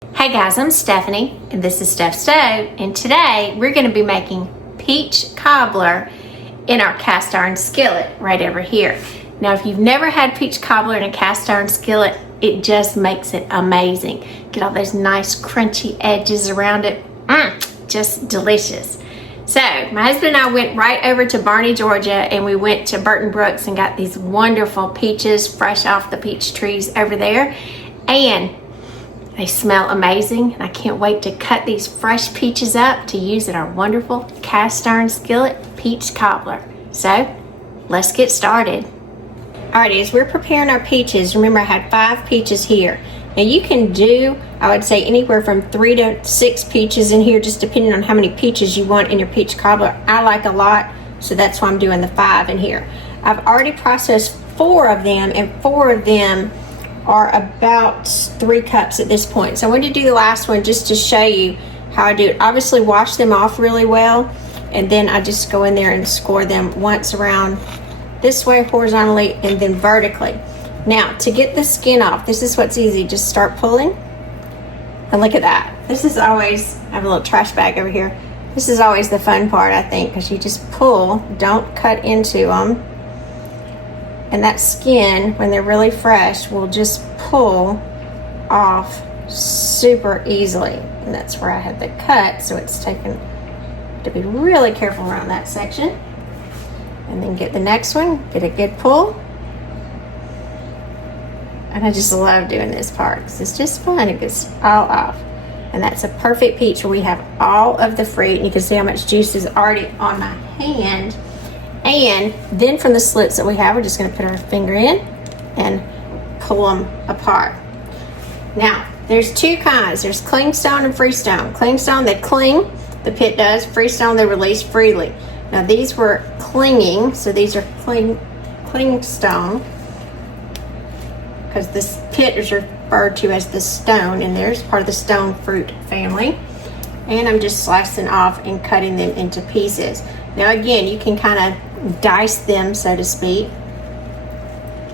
Hey guys, I'm Stephanie and this is Steph Stove, and today we're going to be making peach cobbler in our cast iron skillet right over here. Now if you've never had peach cobbler in a cast iron skillet, it just makes it amazing. Get all those nice crunchy edges around it. Just delicious. So my husband and I went right over to Barney, Georgia, and we went to Burton Brooks and got these wonderful peaches fresh off the peach trees over there, and they smell amazing, and I can't wait to cut these fresh peaches up to use in our wonderful cast iron skillet peach cobbler. So let's get started. Alrighty, as we're preparing our peaches, remember I had 5 peaches here. Now you can do, I would say, anywhere from 3 to 6 peaches in here, just depending on how many peaches you want in your peach cobbler. I like a lot, so that's why I'm doing the 5 in here. I've already processed 4 of them, and 4 of them are about 3 cups at this point. So I wanted to do the last one just to show you how I do it. Obviously wash them off really well, and then I just go in there and score them once around this way horizontally and then vertically. Now to get the skin off, this is what's easy. Just start pulling, and look at that. This is always, I have a little trash bag over here. This is always the fun part, I think, because you just pull, don't cut into them. And that skin, when they're really fresh, will just pull off super easily. And that's where I had the cut, so it's taken to be really careful around that section. And then get the next one, get a good pull. And I just love doing this part because it's just fun. It gets all off. And that's a perfect peach where we have all of the fruit, and you can see how much juice is already on my hand. And then from the slits that we have, we're just going to put our finger in and pull them apart. Now, there's 2 kinds. There's clingstone and freestone. Clingstone, they cling, the pit does. Freestone, they release freely. Now, these were clinging, so these are clingstone, because this pit is referred to as the stone, and there's part of the stone fruit family. And I'm just slicing off and cutting them into pieces. Now again, you can kind of dice them, so to speak,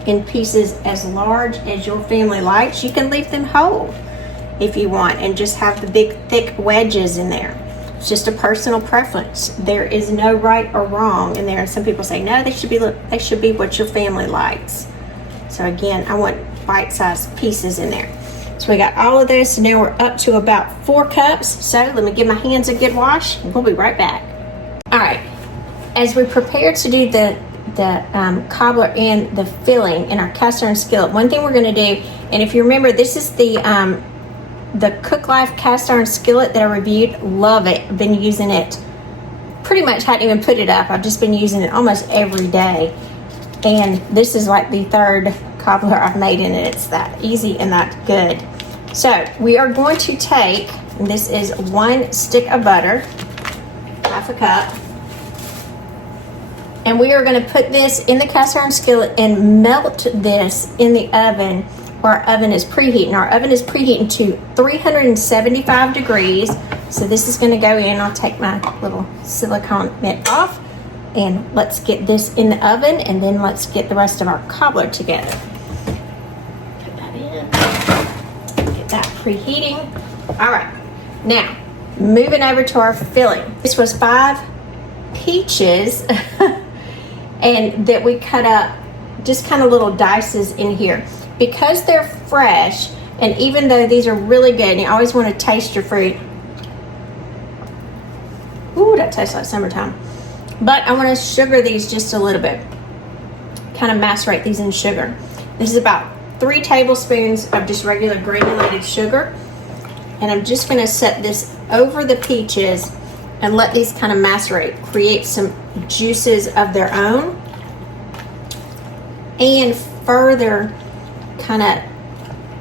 in pieces as large as your family likes. You can leave them whole if you want and just have the big thick wedges in there. It's just a personal preference. There is no right or wrong in there. And some people say, no, they should be what your family likes. So again, I want bite-sized pieces in there. So we got all of this. Now we're up to about 4 cups. So let me give my hands a good wash, and we'll be right back. All right, as we prepare to do the cobbler and the filling in our cast iron skillet, one thing we're going to do, and if you remember, this is the Cook Life cast iron skillet that I reviewed. Love it. I've been using it pretty much, hadn't even put it up. I've just been using it almost every day. And this is like the 3rd cobbler I've made in it. It's that easy and that good. So we are going to take, and this is 1 stick of butter, half a cup, and we are going to put this in the cast iron skillet and melt this in the oven where our oven is preheating. Our oven is preheating to 375 degrees. So this is going to go in. I'll take my little silicone mitt off, and let's get this in the oven, and then let's get the rest of our cobbler together. Put that in. Get that preheating. All right. Now, moving over to our filling. This was 5 peaches and that we cut up just kind of little dices in here. Because they're fresh, and even though these are really good, and you always want to taste your fruit. Ooh, that tastes like summertime. But I want to sugar these just a little bit. Kind of macerate these in sugar. This is about 3 tablespoons of just regular granulated sugar. And I'm just going to set this over the peaches and let these kind of macerate, create some juices of their own, and further kind of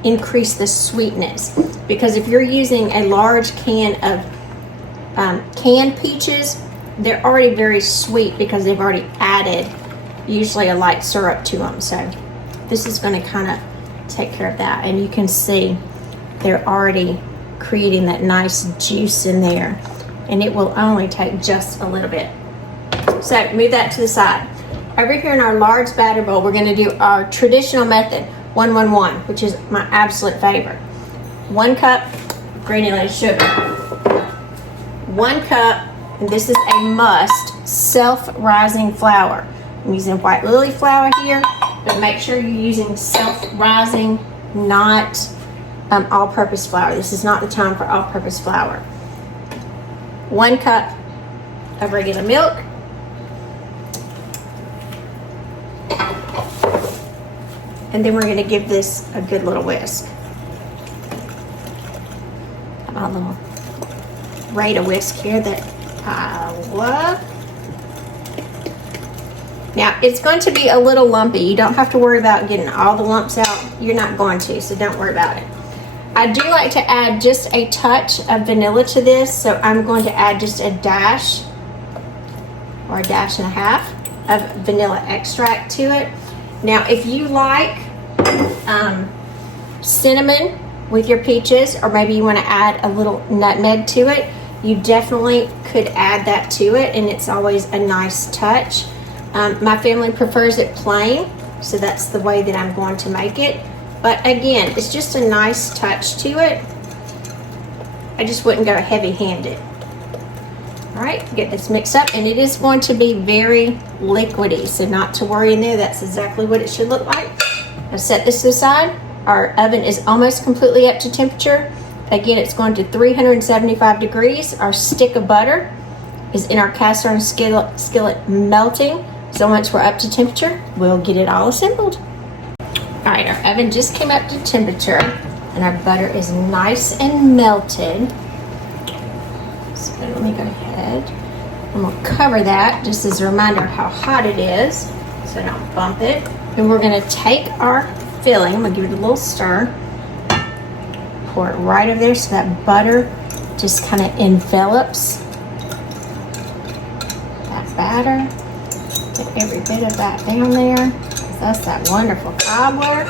increase the sweetness. Because if you're using a large can of canned peaches, they're already very sweet because they've already added usually a light syrup to them. So this is going to kind of take care of that. And you can see they're already creating that nice juice in there, and it will only take just a little bit. So move that to the side. Over here in our large batter bowl, we're going to do our traditional method, 1-1-1, which is my absolute favorite. 1 cup granulated sugar. 1 cup, and this is a must, self-rising flour. I'm using white lily flour here, but make sure you're using self-rising, not all-purpose flour. This is not the time for all-purpose flour. 1 cup of regular milk. And then we're going to give this a good little whisk. My little Rada whisk here that I love. Now, it's going to be a little lumpy. You don't have to worry about getting all the lumps out. You're not going to, so don't worry about it. I do like to add just a touch of vanilla to this, so I'm going to add just a dash or a dash and a half of vanilla extract to it. Now, if you like cinnamon with your peaches, or maybe you want to add a little nutmeg to it, you definitely could add that to it, and it's always a nice touch. My family prefers it plain, so that's the way that I'm going to make it. But again, it's just a nice touch to it. I just wouldn't go heavy-handed. All right, get this mixed up, and it is going to be very liquidy, so not to worry in there. That's exactly what it should look like. Now set this aside. Our oven is almost completely up to temperature. Again, it's going to 375 degrees. Our stick of butter is in our cast iron skillet melting. So once we're up to temperature, we'll get it all assembled. All right, our oven just came up to temperature, and our butter is nice and melted. So let me go ahead and we'll cover that just as a reminder of how hot it is, so don't bump it. And we're going to take our filling. I'm going to give it a little stir. Pour it right over there so that butter just kind of envelops that batter. Get every bit of that down there. That's that wonderful cobbler.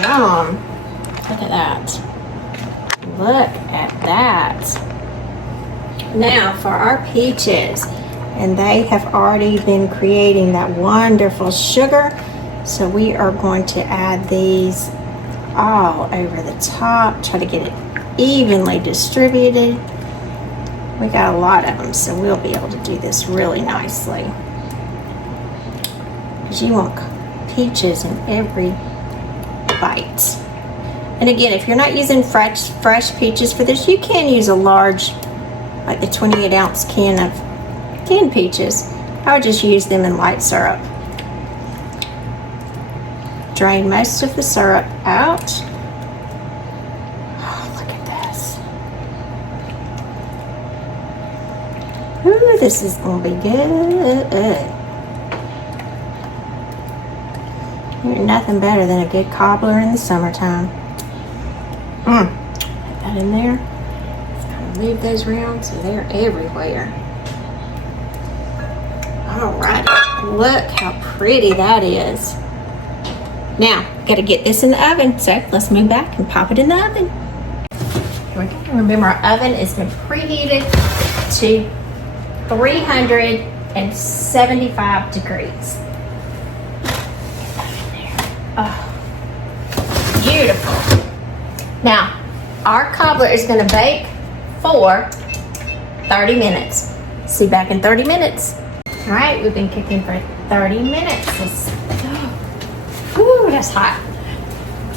Yum. Look at that. Look at that. Now for our peaches. And they have already been creating that wonderful sugar. So we are going to add these all over the top. Try to get it evenly distributed. We got a lot of them, so we'll be able to do this really nicely. Because you want peaches in every bite. And again, if you're not using fresh peaches for this, you can use a large, like the 28-ounce can of canned peaches. I would just use them in light syrup. Drain most of the syrup out. Oh, look at this. Ooh, this is going to be good. There's nothing better than a good cobbler in the summertime. Put that in there. Just kind of move those around so they're everywhere. Alrighty, look how pretty that is. Now, got to get this in the oven, so let's move back and pop it in the oven. Here we go. Remember, our oven has been preheated to 375 degrees. Oh, beautiful. Now, our cobbler is going to bake for 30 minutes. See you back in 30 minutes. All right, we've been cooking for 30 minutes. Whew, that's hot.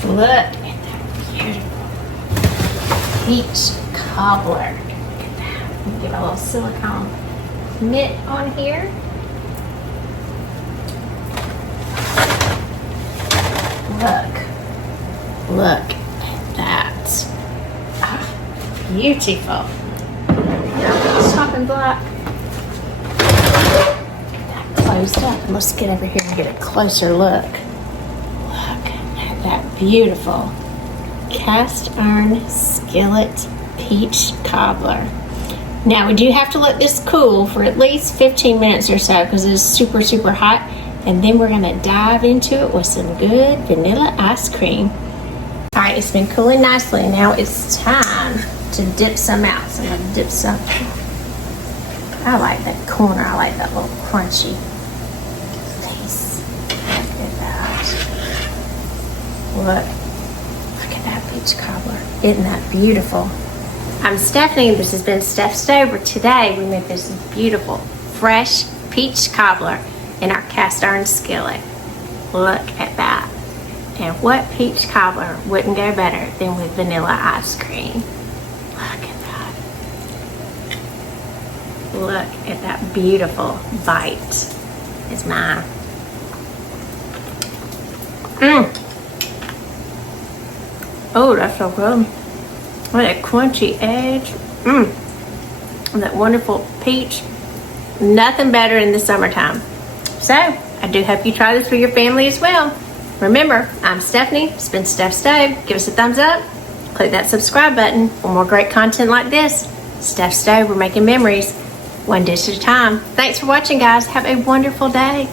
Look at that beautiful peach cobbler. Look at that. Let me give a little silicone mitt on here. Look at that. Ah, beautiful. It's chopping block. Closed up. Let's get over here and get a closer look. Look at that beautiful cast iron skillet peach cobbler. Now we do have to let this cool for at least 15 minutes or so because it's super, super hot. And then we're gonna dive into it with some good vanilla ice cream. All right, it's been cooling nicely. Now it's time to dip some out. So I'm gonna dip some. I like that corner. I like that little crunchy piece. Look at that. Look at that peach cobbler. Isn't that beautiful? I'm Stephanie. This has been Steph Stove. Today we made this beautiful, fresh peach cobbler in our cast iron skillet. Look at that. And what peach cobbler wouldn't go better than with vanilla ice cream? Look at that. Look at that beautiful bite. It's mine. Oh, that's so good. With that crunchy edge. And that wonderful peach. Nothing better in the summertime. So, I do hope you try this for your family as well. Remember, I'm Stephanie. It's been Steph Stove. Give us a thumbs up. Click that subscribe button for more great content like this. Steph Stove, we're making memories one dish at a time. Thanks for watching, guys. Have a wonderful day.